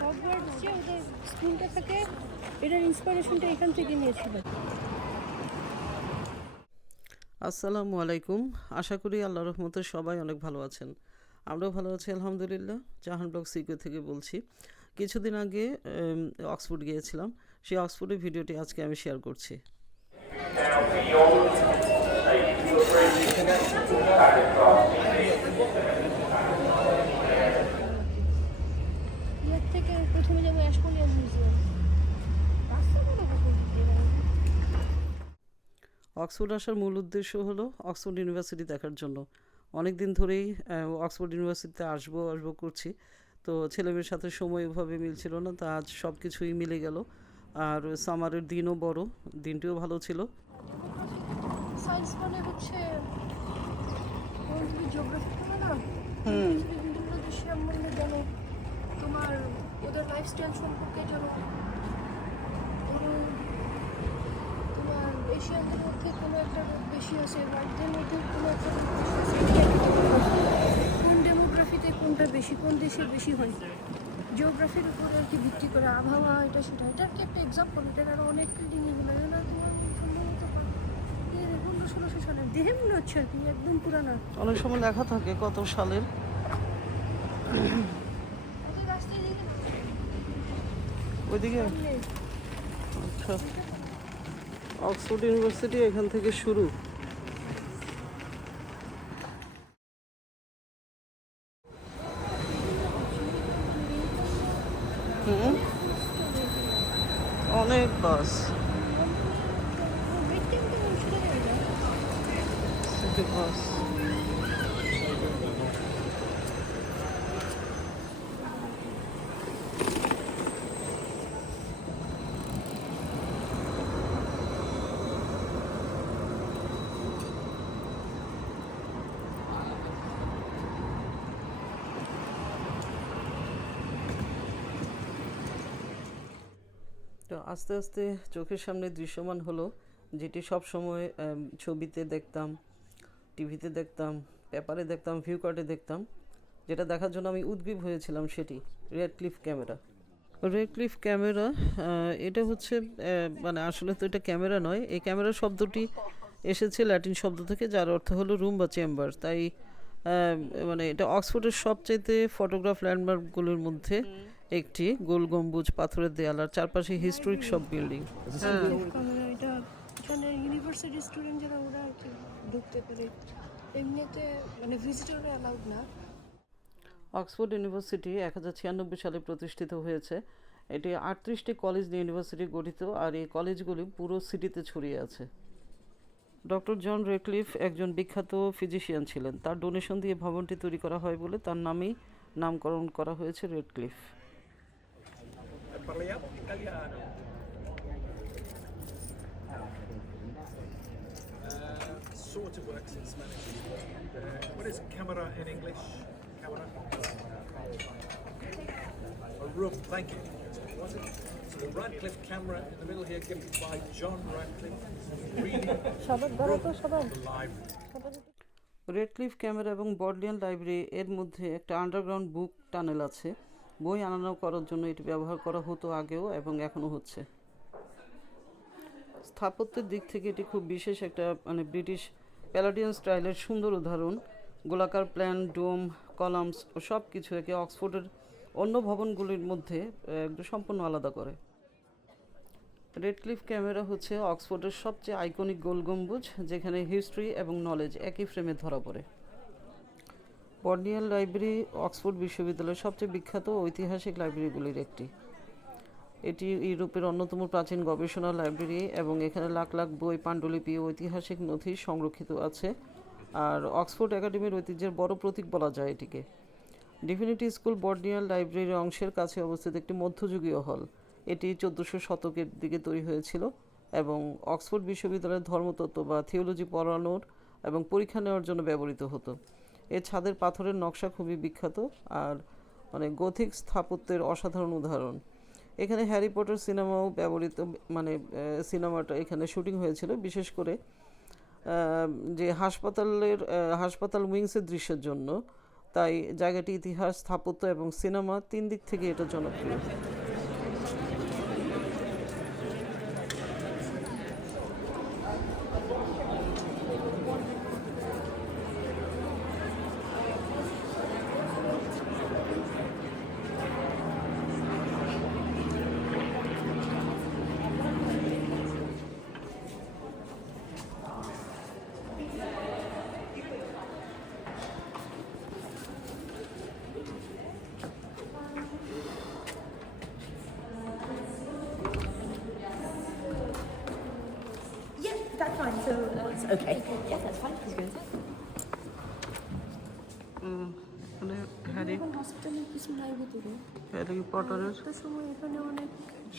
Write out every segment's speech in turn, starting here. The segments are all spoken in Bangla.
হগওয়ার্টস যে ওদের স্কুলটা থেকে এটার ইন্সপিরেশনটা এখান থেকে নিয়েছিল। আসসালামু আলাইকুম। আশা করি আল্লাহর রহমতে সবাই অনেক ভালো আছেন। আমরাও ভালো আছি আলহামদুলিল্লাহ। জাহান ব্লগ সিকিউ থেকে বলছি। কিছুদিন আগে অক্সফোর্ড গিয়েছিলাম। সেই অক্সফোর্ডের ভিডিওটি আজকে আমি শেয়ার করছি। এর থেকে প্রথমে যাবো অ্যাশমোনিয়াম মিউজিয়াম। অক্সফোর্ড আসার মূল উদ্দেশ্য হলো অক্সফোর্ড ইউনিভার্সিটি দেখার জন্য। অনেক দিন ধরেই অক্সফোর্ড ইউনিভার্সিটিতে আসবো করছি, তো ছেলেমেয়ের সাথে সময় ওভাবে মিলছিল না, তা আজ সব কিছুই মিলে গেল। আর সামারের দিনও বড়, দিনটিও ভালো ছিল। সায়েন্স মানে হচ্ছে জিওগ্রাফি না, বিভিন্ন দেশের সম্বন্ধে জানো, তোমার ওদের লাইফস্টাইল সম্পর্কে জানো, তোমার এশিয়ানদের মধ্যে কোনো একটা রোগ বেশি আছে, হোয়াইটদের মধ্যে কোনো একটা রোগ বেশি আছে, কোন ডেমোগ্রাফিতে কোনটা বেশি, কোন দেশে বেশি হয়, জিওগ্রাফির উপর আর কি ভিত্তি করে আবহাওয়া এটা সেটা। এটা আর কি একটা এক্সাম্পল। এটার আরও অনেক রিডিং এগুলো তোমার সম্ভবত 1500-1600 সালের দেহে মনে হচ্ছে আর কি, একদম পুরানা। অনেক সময় লেখা থাকে কত সালের। ওইদিকে আচ্ছা, অক্সফোর্ড ইউনিভার্সিটি এখান থেকে শুরু। অনেক বাস, সিটি বাস। তো আস্তে আস্তে চোখের সামনে দৃশ্যমান হলো যেটি সব সময় ছবিতে দেখতাম, টিভিতে দেখতাম, পেপারে দেখতাম, ভিউ কার্ডে দেখতাম, যেটা দেখার জন্য আমি উদ্গ্রীব হয়েছিলাম, সেটি রেডক্লিফ ক্যামেরা। রেডক্লিফ ক্যামেরা এটা হচ্ছে মানে আসলে তো এটা ক্যামেরা নয়। এই ক্যামেরা শব্দটি এসেছে ল্যাটিন শব্দ থেকে, যার অর্থ হলো রুম বা চেম্বার। তাই মানে এটা অক্সফোর্ডের সবচাইতে ফটোগ্রাফ ল্যান্ডমার্কগুলোর মধ্যে একটি। গোল গম্বুজ, পাথরের দেয়াল আর চারপাশে হিস্টোরিক সব বিল্ডিং। এটা এখানে ইউনিভার্সিটি স্টুডেন্ট যারা ওরা আর কি ঢুকতে পারে, এমনিতে মানে ভিজিটররা অ্যালাউড না। অক্সফোর্ড ইউনিভার্সিটি 1096 সালে প্রতিষ্ঠিত হয়েছে। এটি 38টি কলেজ নিয়ে ইউনিভার্সিটি গঠিত, আর এই কলেজগুলি পুরো সিটিতে ছড়িয়ে আছে। ডক্টর জন রেডক্লিফ একজন বিখ্যাত ফিজিশিয়ান ছিলেন। তার ডোনেশন দিয়ে ভবনটি তৈরি করা হয় বলে তার নামেই নামকরণ করা হয়েছে Radcliffe. Sort of works in Spanish. What is camera in English? Camera? A room, thank you. Was it? So the Radcliffe camera in the middle here, given by John Radcliffe, reading the library. Radcliffe camera এবং বডলিয়ান লাইব্রেরি এর মধ্যে একটা আন্ডারগ্রাউন্ড বুক টানেল আছে। বই আনানো করার জন্য এটি ব্যবহার করা হতো আগেও এবং এখনও হচ্ছে। স্থাপত্যের দিক থেকে এটি খুব বিশেষ একটা মানে ব্রিটিশ প্যালাডিয়ান স্টাইলের সুন্দর উদাহরণ। গোলাকার প্ল্যান, ডোম, কলামস ও সব কিছু একে অক্সফোর্ডের অন্য ভবনগুলির মধ্যে একটু সম্পূর্ণ আলাদা করে। রেডক্লিফ ক্যামেরা হচ্ছে অক্সফোর্ডের সবচেয়ে আইকনিক গোল গম্বুজ, যেখানে হিস্ট্রি এবং নলেজ একই ফ্রেমে ধরা পড়ে। বডলিয়ান লাইব্রেরি অক্সফোর্ড বিশ্ববিদ্যালয়ের সবচেয়ে বিখ্যাত ঐতিহাসিক লাইব্রেরিগুলির একটি। এটি ইউরোপের অন্যতম প্রাচীন গবেষণা লাইব্রেরি এবং এখানে লাখ লাখ বই, পাণ্ডুলিপি ও ঐতিহাসিক নথি সংরক্ষিত আছে। আর অক্সফোর্ড একাডেমির ঐতিহ্যের বড় প্রতীক বলা যায় এটিকে। ডিভিনিটি স্কুল বডলিয়ান লাইব্রেরির অংশের কাছে অবস্থিত একটি মধ্যযুগীয় হল। এটি 1400 শতকের দিকে তৈরি হয়েছিল এবং অক্সফোর্ড বিশ্ববিদ্যালয়ের ধর্মতত্ত্ব বা থিওলজি পড়ানোর এবং পরীক্ষা নেওয়ার জন্য ব্যবহৃত হতো। এর ছাদের পাথরের নকশা খুবই বিখ্যাত আর মানে গথিক স্থাপত্যের অসাধারণ উদাহরণ। এখানে হ্যারি পটার সিনেমাও ব্যবহৃত, মানে সিনেমাটা এখানে শুটিং হয়েছিল। বিশেষ করে যে হাসপাতাল উইংসের দৃশ্যের জন্য। তাই জায়গাটি ইতিহাস, স্থাপত্য এবং সিনেমা 3 দিক থেকে এটা জনপ্রিয়। Yeah, that's fine. So that's okay. Yeah, that's fine. He's going to এখন হসপিটালের কিছু নাই ভিতরে হ্যারি পটারের একটা সময় এখানে অনেক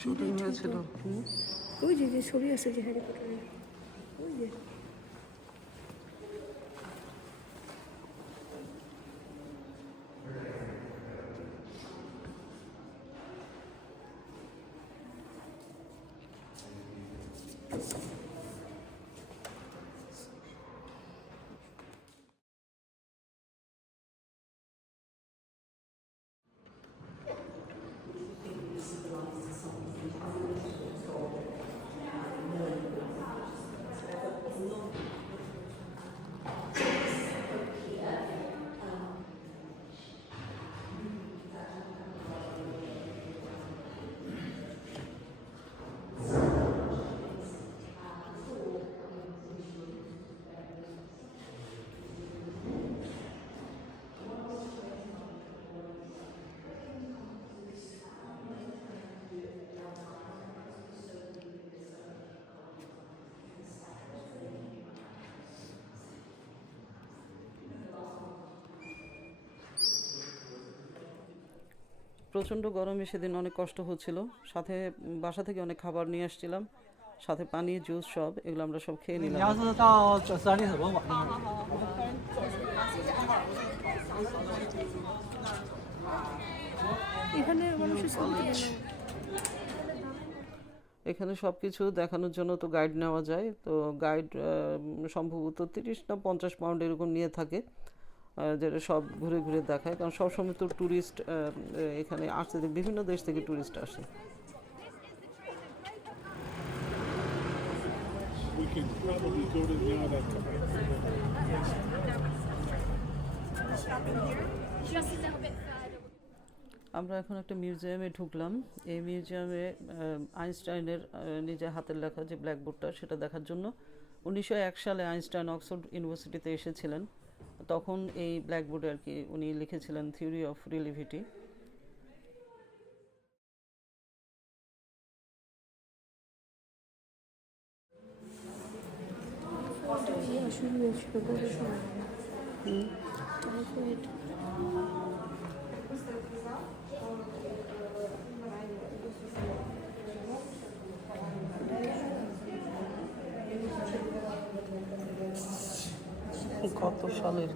শুটিং হয়েছিল। ওই যে ছবি আছে যে হ্যারি পটারের, ওই যে প্রচণ্ড গরমে সেদিন অনেক কষ্ট হচ্ছিল। সাথে বাসা থেকে অনেক খাবার নিয়ে আসছিলাম, সাথে পানি, জুস, সব এগুলো আমরা সব খেয়ে 你 নিলাম। 要是到9:30历史文馆那边。 এখানে মানুষের ছবি তুলে নেয়। এখানে সব কিছু দেখানোর জন্য তো গাইড নেওয়া যায়। তো গাইড সম্ভবত 30 না 50 পাউন্ড এরকম নিয়ে থাকে, যেটা সব ঘুরে ঘুরে দেখায়। কারণ সবসময় তো ট্যুরিস্ট এখানে আসছে, বিভিন্ন দেশ থেকে ট্যুরিস্ট আসে। We can probably go to the other. আমরা এখন একটা মিউজিয়ামে ঢুকলাম। এই মিউজিয়ামে আইনস্টাইনের নিজের হাতের লেখা যে ব্ল্যাকবোর্ডটা, সেটা দেখার জন্য 1901 সালে আইনস্টাইন অক্সফোর্ড ইউনিভার্সিটিতে এসেছিলেন। তখন এই ব্ল্যাকবোর্ডে আর কি উনি লিখেছিলেন থিওরি অফ রিলেটিভিটি। শুরু হয়েছিল গবেষণা টাইফয়েড। কত সালের?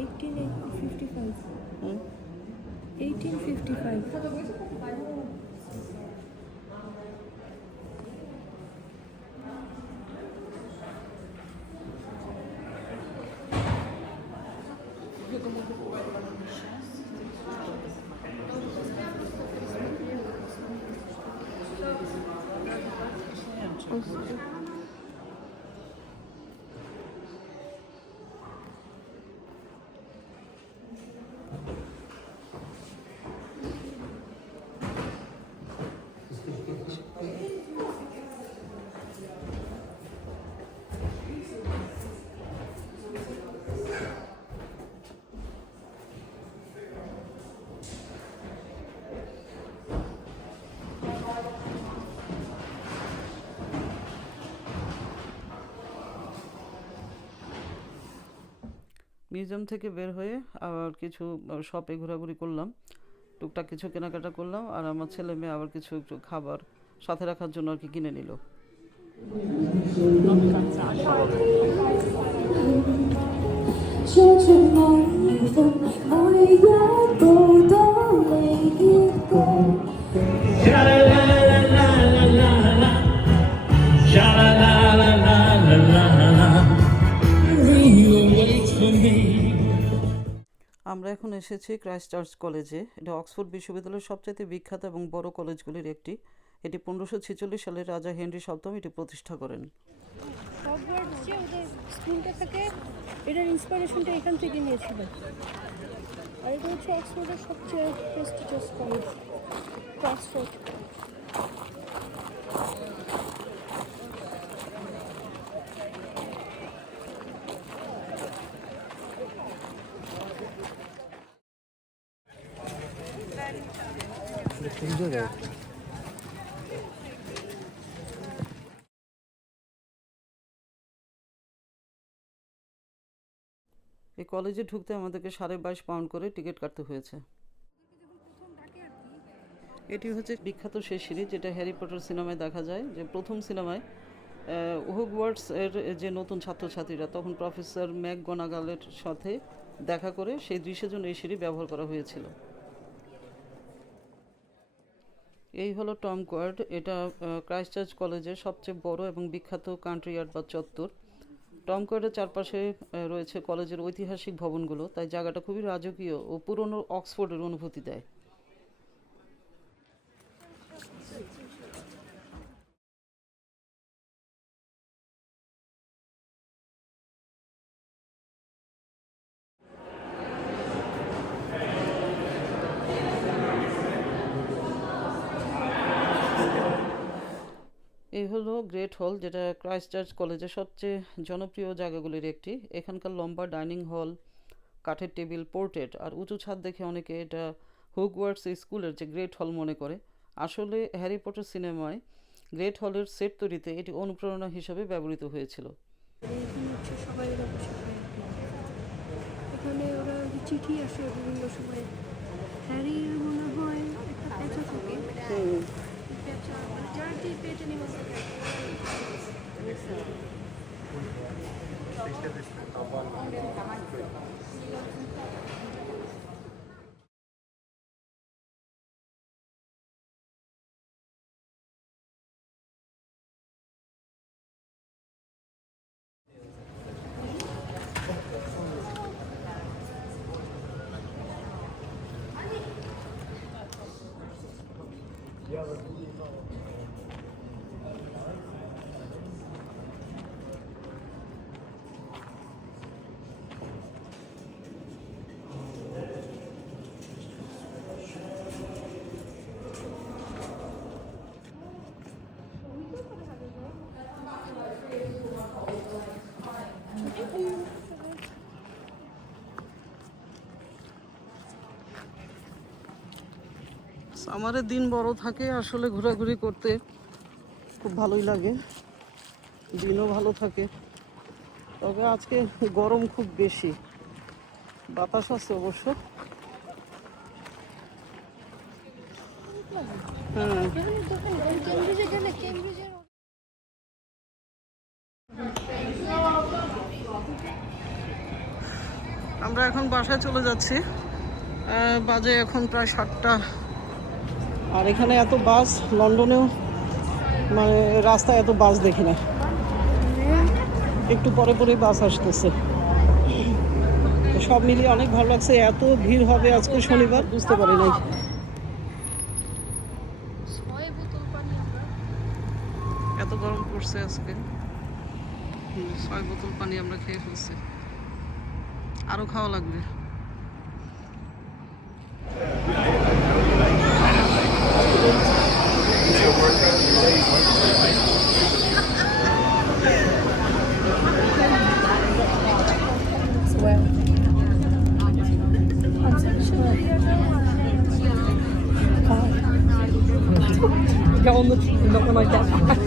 1855 1855 মিউজিয়াম থেকে বের হয়ে আবার কিছু শপে ঘোরাঘুরি করলাম, টুকটাক কিছু কেনাকাটা করলাম, আর আমার ছেলে মেয়ে আবার কিছু একটু খাবার সাথে রাখার জন্য আর কি কিনে নিল। Sha la la la la la, sha la la la la la la. আমরা এখন এসেছি ক্রাইস্ট চার্চ কলেজে। এটা অক্সফোর্ড বিশ্ববিদ্যালয়ের সবচেয়ে বিখ্যাত এবং বড় কলেজগুলির একটি। এটি 1546 সালে রাজা হেনরি সপ্তম এটি প্রতিষ্ঠা করেন। হগওয়ার্টস যে ওদের স্কুলটা থেকে এটার ইন্সপিরেশনটা এখান থেকে নিয়েছিল। আর এটা হচ্ছে অক্সফোর্ডের সবচেয়ে প্রেস্টিজিয়াস কলেজ, অক্সফোর্ড। এই কলেজে ঢুকতে আমাদেরকে 22.5 পাউন্ড করে টিকিট কাটতে হয়েছে। এটি হচ্ছে বিখ্যাত সেই সিরিজ যেটা হ্যারি পটার সিনেমায় দেখা যায়, যে প্রথম সিনেমায় হগওয়ার্টস এর যে নতুন ছাত্রছাত্রীরা তখন প্রফেসর ম্যাকগোনাগালের সাথে দেখা করে সেই দৃশ্যের জন্য এই সিঁড়ি ব্যবহার করা হয়েছিল। এই হলো টম কোয়ার্ড। এটা ক্রাইস্ট চার্চ কলেজের সবচেয়ে বড় এবং বিখ্যাত কান্ট্রি ইয়ার্ড বা চত্বর। টম কোয়ার্ডের চারপাশে রয়েছে কলেজের ঐতিহাসিক ভবনগুলো, তাই জায়গাটা খুবই রাজকীয় ও পুরনো অক্সফোর্ডের অনুভূতি দেয়। এই হলো গ্রেট হল, যেটা ক্রাইস্ট চার্চ কলেজের সবচেয়ে জনপ্রিয় জায়গাগুলির একটি। এখানকার লম্বা ডাইনিং হল, কাঠের টেবিল, পোর্ট্রেট আর উঁচু ছাদ দেখে অনেকে এটা হগওয়ার্টস স্কুলের যে গ্রেট হল মনে করে। আসলে হ্যারি পটার সিনেমায় গ্রেট হলের সেট তৈরিতে এটি অনুপ্রেরণা হিসেবে ব্যবহৃত হয়েছিল। এখানে হচ্ছে সবাই এরা বসে খায়। এখানে ওরা চিঠি আসে বিভিন্ন সময়। হ্যারির মনে হয় একটা পেঁচা থাকে, পেঁচা মানে যার যে পেট অ্যানিমাল থাকে। আমাদের দিন বড় থাকে, আসলে ঘোরাঘুরি করতে খুব ভালোই লাগে, দিনও ভালো থাকে। তবে আজকে গরম খুব বেশি, বাতাস আছে অবশ্য। হ্যাঁ, কেমব্রিজে গেলে কেমব্রিজের আমরা এখন বাসায় চলে যাচ্ছি। বাজে এখন প্রায় 7টা। আর এখানে এত বাস, লন্ডনেও মানে রাস্তায় এত বাস দেখি না, একটু পরে পরেই বাস আসতেছে। সব মিলিয়ে অনেক ভালো লাগছে। এত ভিড় হবে আজকে শনিবার বুঝতে পারি নাই। 6 বোতল পানি আমরা এত গরম পড়ছে আজকে, 6 বোতল পানি আমরা খেয়ে ফেলছি, আরো খাওয়া লাগবে। Go on the not when I get back.